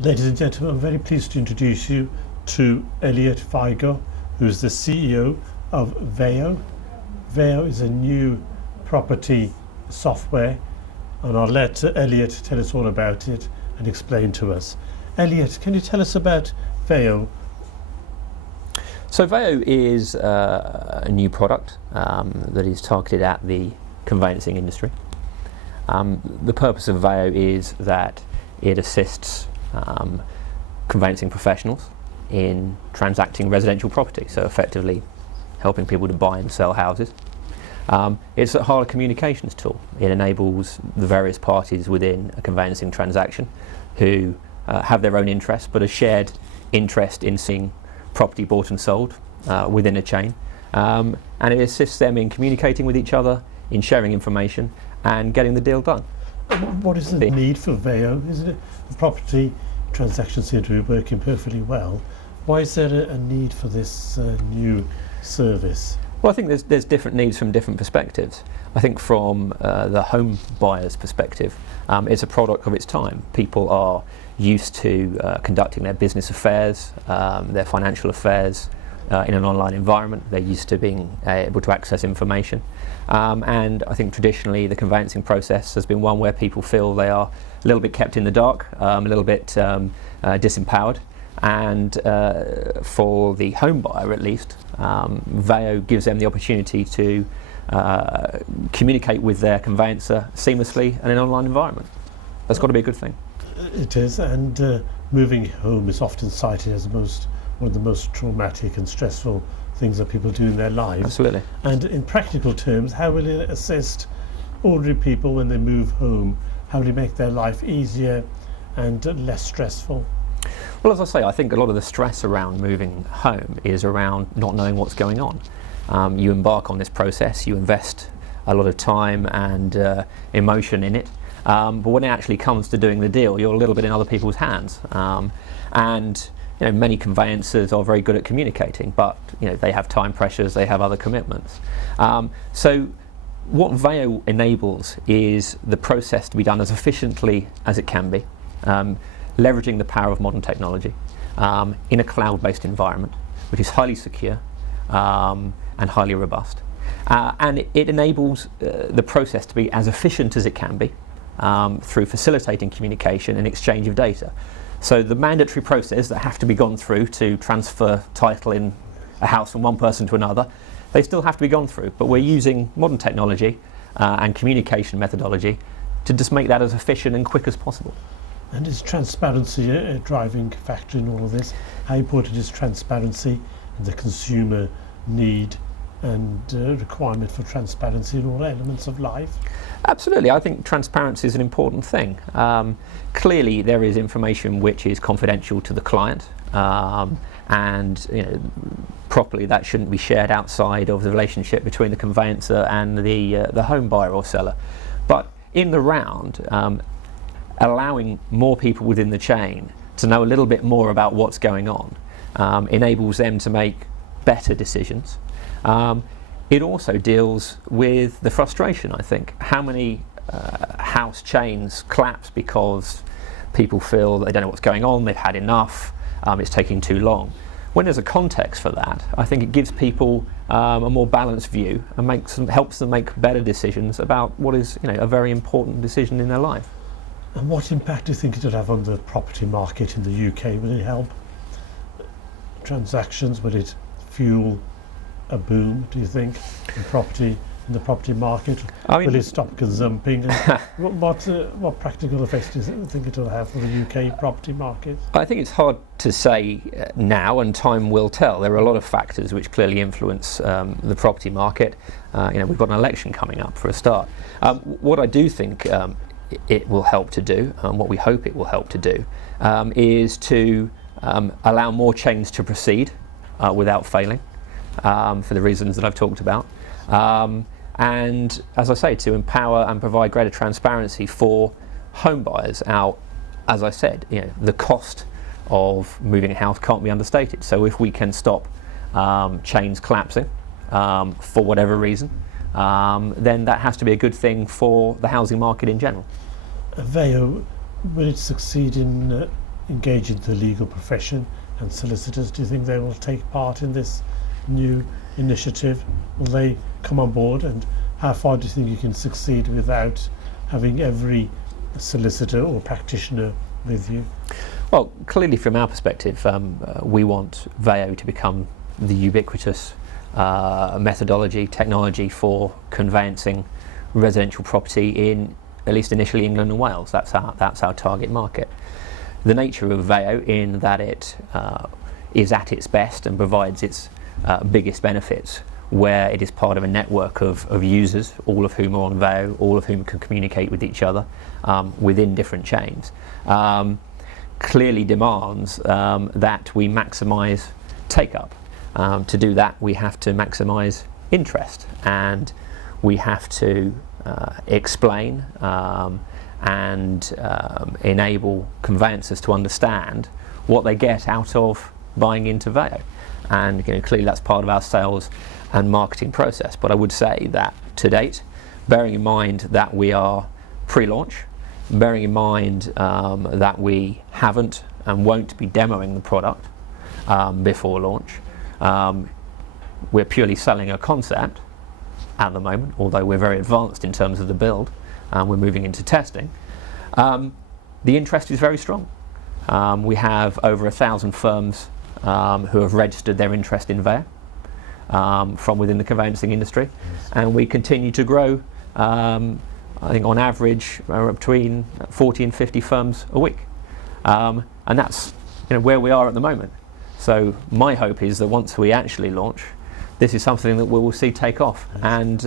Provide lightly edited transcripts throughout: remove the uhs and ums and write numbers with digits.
Ladies and gentlemen, I'm very pleased to introduce you to Veyo, who's the CEO of Veyo. Veyo is a new property software, and I'll let Elliot tell us all about it and explain to us. Elliot, can you tell us about Veyo? So Veyo is a new product that is targeted at the conveyancing industry. The purpose of Veyo is that it assists conveyancing professionals in transacting residential property, so effectively helping people to buy and sell houses. It's a hard communications tool. It enables the various parties within a conveyancing transaction who have their own interests, but a shared interest in seeing property bought and sold within a chain. And it assists them in communicating with each other, in sharing information and getting the deal done. What is the need for Veyo? Isn't it the property transactions seem to be working perfectly well? Why is there a need for this new service? Well, I think there's different needs from different perspectives. I think from the home buyer's perspective, it's a product of its time. People are used to conducting their business affairs, their financial affairs in an online environment. They're used to being able to access information. And I think traditionally the conveyancing process has been one where people feel they are a little bit kept in the dark, a little bit disempowered. And for the home buyer at least, Veyo gives them the opportunity to communicate with their conveyancer seamlessly in an online environment. That's got to be a good thing. It is, and moving home is often cited as one of the most traumatic and stressful things that people do in their lives. Absolutely. And in practical terms, how will it assist ordinary people when they move home? How will it make their life easier and less stressful? Well, as I say, I think a lot of the stress around moving home is around not knowing what's going on. You embark on this process, you invest a lot of time and emotion in it, but when it actually comes to doing the deal, you're a little bit in other people's hands. And many conveyancers are very good at communicating, but they have time pressures, they have other commitments. So what Veyo enables is the process to be done as efficiently as it can be, leveraging the power of modern technology in a cloud-based environment, which is highly secure and highly robust. And it enables the process to be as efficient as it can be through facilitating communication and exchange of data. So the mandatory process that have to be gone through to transfer title in a house from one person to another, they still have to be gone through, but we're using modern technology and communication methodology to just make that as efficient and quick as possible. And is transparency a driving factor in all of this? How important is transparency and the consumer need and requirement for transparency in all elements of life? Absolutely, I think transparency is an important thing. Clearly there is information which is confidential to the client, and properly that shouldn't be shared outside of the relationship between the conveyancer and the home buyer or seller. But in the round, allowing more people within the chain to know a little bit more about what's going on enables them to make better decisions. It also deals with the frustration, I think. How many house chains collapse because people feel that they don't know what's going on, they've had enough, it's taking too long. When there's a context for that, I think it gives people a more balanced view and helps them make better decisions about what is a very important decision in their life. And what impact do you think it will have on the property market in the UK? Will it help transactions? Will it fuel a boom, do you think, in the property market? Will it stop gazumping? What practical effects do you think it will have for the UK property market? I think it's hard to say now, and time will tell. There are a lot of factors which clearly influence the property market. We've got an election coming up for a start. What I do think it will help to do, and what we hope it will help to do, is to allow more chains to proceed without failing. For the reasons that I've talked about, and as I say, to empower and provide greater transparency for home buyers. As I said, the cost of moving a house can't be understated. So if we can stop chains collapsing for whatever reason, then that has to be a good thing for the housing market in general. Veyo, will it succeed in engaging the legal profession and solicitors? Do you think they will take part in this new initiative? Will they come on board, and how far do you think you can succeed without having every solicitor or practitioner with you? Well, clearly from our perspective, we want Veyo to become the ubiquitous methodology, technology for conveyancing residential property in, at least initially, England and Wales. That's our target market. The nature of Veyo, in that it is at its best and provides its biggest benefits where it is part of a network of users, all of whom are on Veyo, all of whom can communicate with each other within different chains, clearly demands that we maximise take-up. To do that, we have to maximise interest, and we have to explain and enable conveyancers to understand what they get out of buying into Veyo. And clearly that's part of our sales and marketing process. But I would say that to date, bearing in mind that we are pre-launch, bearing in mind that we haven't and won't be demoing the product before launch, we're purely selling a concept at the moment, although we're very advanced in terms of the build. We're moving into testing. The interest is very strong. We have over 1,000 firms who have registered their interest in Veyo from within the conveyancing industry, and we continue to grow. I think on average between 40 and 50 firms a week, and that's where we are at the moment. So my hope is that once we actually launch, this is something that we will see take off and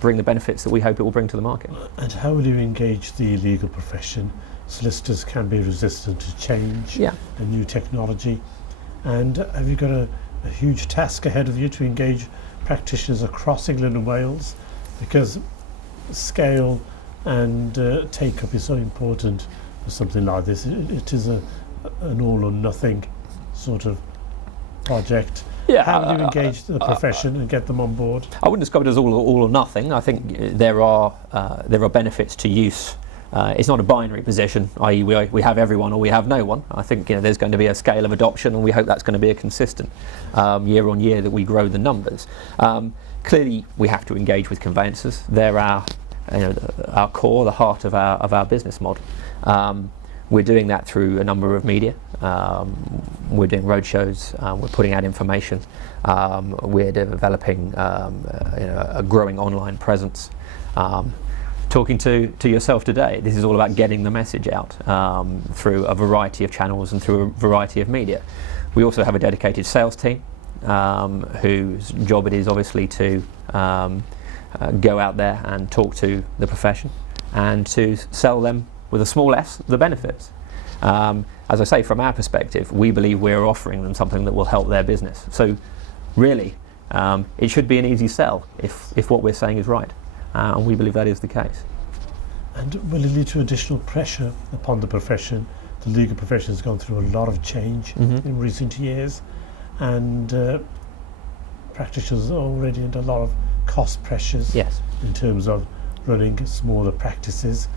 bring the benefits that we hope it will bring to the market. And how will you engage the legal profession? Solicitors can be resistant to change and new technology. And have you got a huge task ahead of you to engage practitioners across England and Wales? Because scale and take-up is so important for something like this. It is an all or nothing sort of project. How do you engage the profession and get them on board? I wouldn't describe it as all or nothing. I think there are benefits to use. It's not a binary position, i.e. we have everyone or we have no one. I think there's going to be a scale of adoption, and we hope that's going to be a consistent year on year that we grow the numbers. Clearly, we have to engage with conveyancers. They're our core, the heart of our business model. We're doing that through a number of media. We're doing roadshows. We're putting out information. We're developing a growing online presence. Talking to yourself today, this is all about getting the message out through a variety of channels and through a variety of media. We also have a dedicated sales team whose job it is obviously to go out there and talk to the profession and to sell them, with a small s, the benefits. As I say, from our perspective, we believe we're offering them something that will help their business. So really, it should be an easy sell if what we're saying is right. And we believe that is the case. And will it lead to additional pressure upon the profession? The legal profession has gone through a lot of change in recent years, and practitioners are already under a lot of cost pressures in terms of running smaller practices.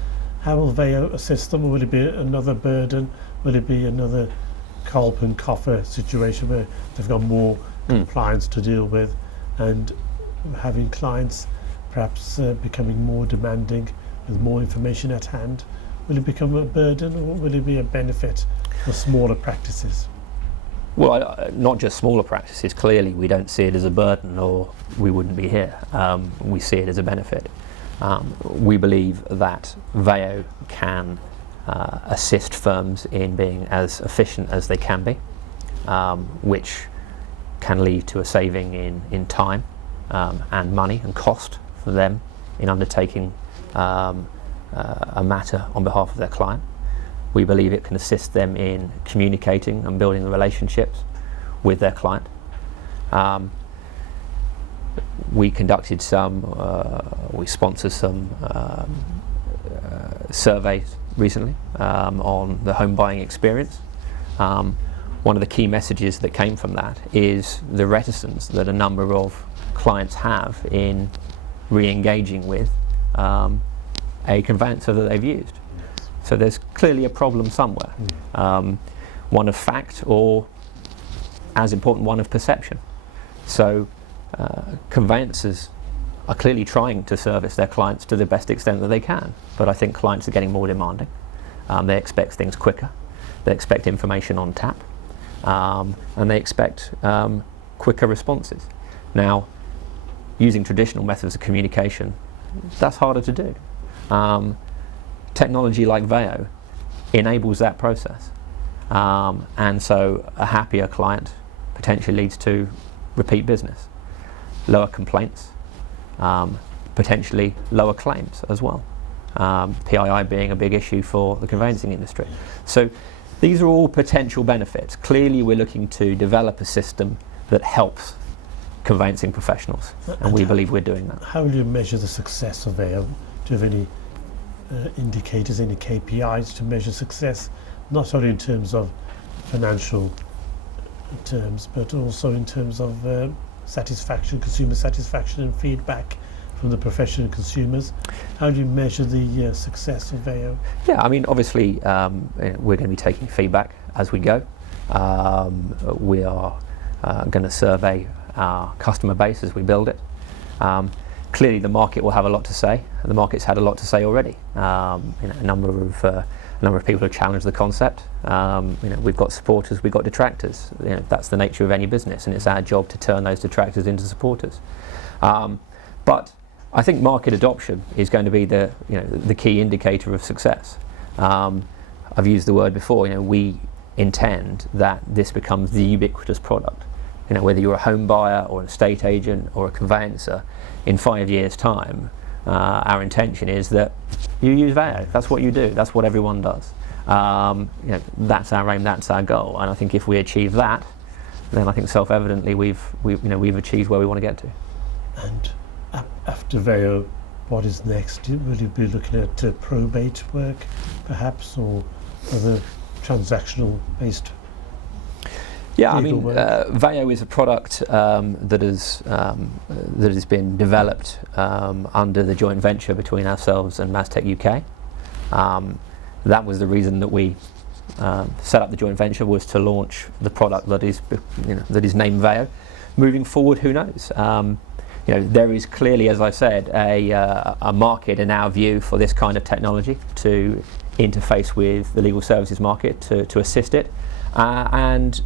How will Veyo assist them? Will it be another burden? Will it be another Culp and Coffer situation where they've got more compliance to deal with, and having clients perhaps becoming more demanding with more information at hand? Will it become a burden, or will it be a benefit for smaller practices? Well, not just smaller practices. Clearly, we don't see it as a burden, or we wouldn't be here. We see it as a benefit. We believe that Veyo can assist firms in being as efficient as they can be, which can lead to a saving in time and money and cost for them in undertaking a matter on behalf of their client. We believe it can assist them in communicating and building the relationships with their client. We conducted we sponsored some surveys recently on the home buying experience. One of the key messages that came from that is the reticence that a number of clients have in re-engaging with a conveyancer that they've used. So there's clearly a problem somewhere, one of fact or, as important, one of perception. So conveyancers are clearly trying to service their clients to the best extent that they can, but I think clients are getting more demanding. They expect things quicker, they expect information on tap, and they expect quicker responses. Now, using traditional methods of communication, that's harder to do. Technology like Veyo enables that process, and so a happier client potentially leads to repeat business, lower complaints, potentially lower claims as well. PII being a big issue for the conveyancing industry. So these are all potential benefits. Clearly we're looking to develop a system that helps conveyancing professionals, and we believe we're doing that. How will you measure the success of Veyo? Do you have any indicators, any KPIs to measure success, not only in terms of financial terms, but also in terms of satisfaction, consumer satisfaction and feedback from the profession and consumers? How do you measure the success of Veyo? Yeah, I mean, obviously we're going to be taking feedback as we go. We are going to survey our customer base as we build it. Clearly the market will have a lot to say. The market's had a lot to say already. A number of people have challenged the concept. We've got supporters, we've got detractors. That's the nature of any business, and it's our job to turn those detractors into supporters. But I think market adoption is going to be the key indicator of success. I've used the word before. We intend that this becomes the ubiquitous product. Whether you're a home buyer or an estate agent or a conveyancer, in 5 years' time, our intention is that you use Veyo. That's what you do. That's what everyone does. That's our aim. That's our goal. And I think if we achieve that, then I think self-evidently we've achieved where we want to get to. And after Veyo, what is next? Will you be looking at probate work, perhaps, or other transactional-based? Yeah, I mean, Veyo is a product that has been developed under the joint venture between ourselves and Mastech UK. That was the reason that we set up the joint venture, was to launch the product that is named Veyo. Moving forward, who knows? There is clearly, as I said, a market in our view for this kind of technology to interface with the legal services market to assist it, and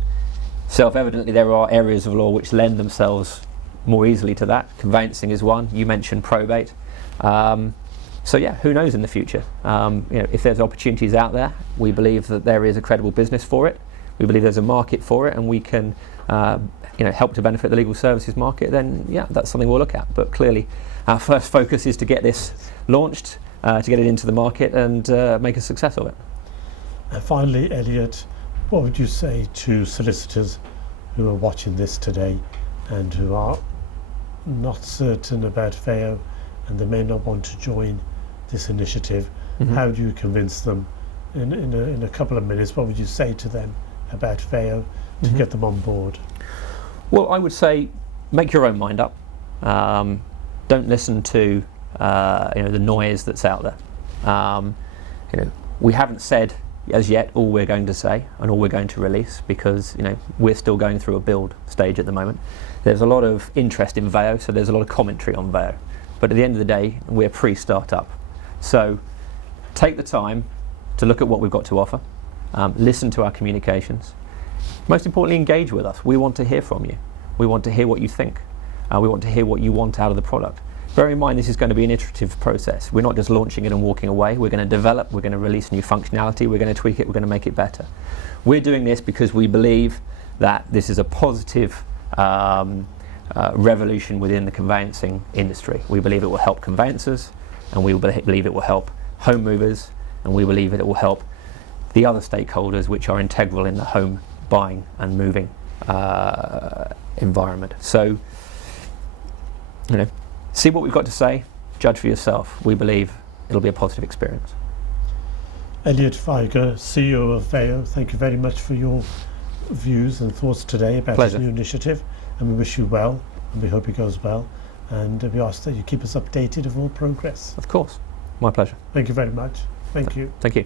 self-evidently there are areas of law which lend themselves more easily to that. Conveyancing is one. You mentioned probate. So yeah, who knows in the future? If there's opportunities out there, we believe that there is a credible business for it. We believe there's a market for it, and we can help to benefit the legal services market. Then yeah, that's something we'll look at. But clearly, our first focus is to get this launched, to get it into the market, and make a success of it. And finally, Elliot, what would you say to solicitors who are watching this today and who are not certain about Veyo and they may not want to join this initiative? Mm-hmm. How do you convince them in a couple of minutes? What would you say to them about Veyo to get them on board? Well, I would say make your own mind up. Don't listen to the noise that's out there. We haven't said as yet all we're going to say and all we're going to release, because we're still going through a build stage at the moment. There's a lot of interest in Veyo, so there's a lot of commentary on Veyo, but at the end of the day we're pre-startup. So take the time to look at what we've got to offer, listen to our communications, most importantly engage with us. We want to hear from you. We want to hear what you think. We want to hear what you want out of the product. Bear in mind, this is going to be an iterative process. We're not just launching it and walking away. We're going to develop, we're going to release new functionality, we're going to tweak it, we're going to make it better. We're doing this because we believe that this is a positive revolution within the conveyancing industry. We believe it will help conveyancers, and we believe it will help home movers, and we believe that it will help the other stakeholders which are integral in the home buying and moving environment. So, see what we've got to say, judge for yourself. We believe it'll be a positive experience. Elliot Vigo, CEO of Veyo, thank you very much for your views and thoughts today about this new initiative, and we wish you well, and we hope it goes well, and we ask that you keep us updated of all progress. Of course, my pleasure. Thank you very much. Thank you. Thank you.